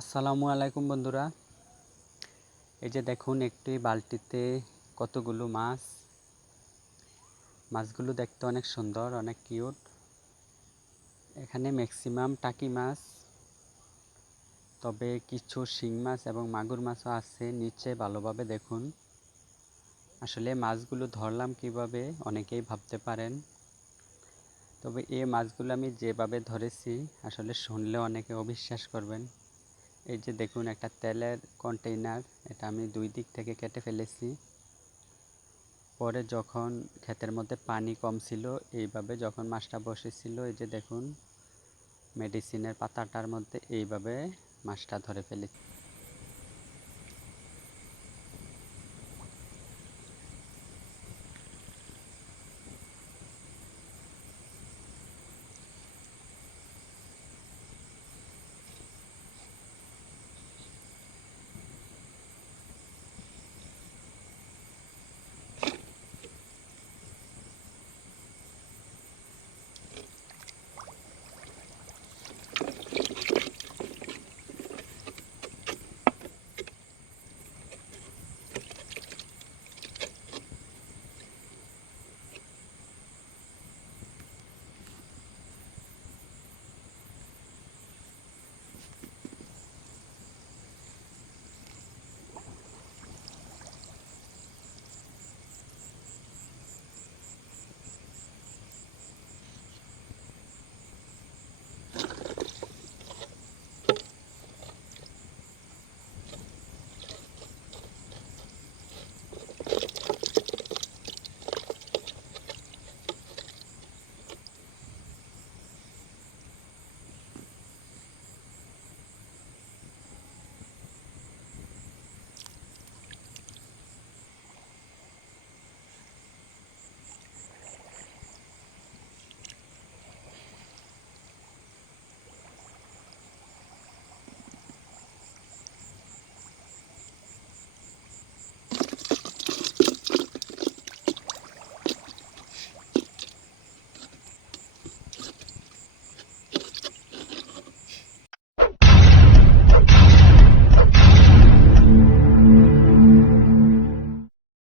আসসালামু আলাইকুম বন্ধুরা। এই যে দেখুন একটি বালতিতে কতগুলো মাছ। মাছগুলো দেখতে অনেক সুন্দর, অনেক কিউট। এখানে ম্যাক্সিমাম টাকি মাছ, তবে কিছু শিং মাছ এবং মাগুর মাছও আছে নিচে। ভালোভাবে দেখুন। আসলে মাছগুলো ধরলাম কিভাবে অনেকেই ভাবতে পারেন, তবে এই মাছগুলো আমি যেভাবে ধরেছি আসলে শুনলে অনেকে অবিশ্বাস করবেন। এই যে দেখুন একটা তেলের কন্টেইনার, এটা আমি দুই দিক থেকে কেটে ফেলেছি। পরে যখন ক্ষেতের মধ্যে পানি কম ছিল, এইভাবে যখন মাছটা বসেছিল, এই যে দেখুন মেডিসিনের পাতাটার মধ্যে এইভাবে মাছটা ধরে ফেলেছি।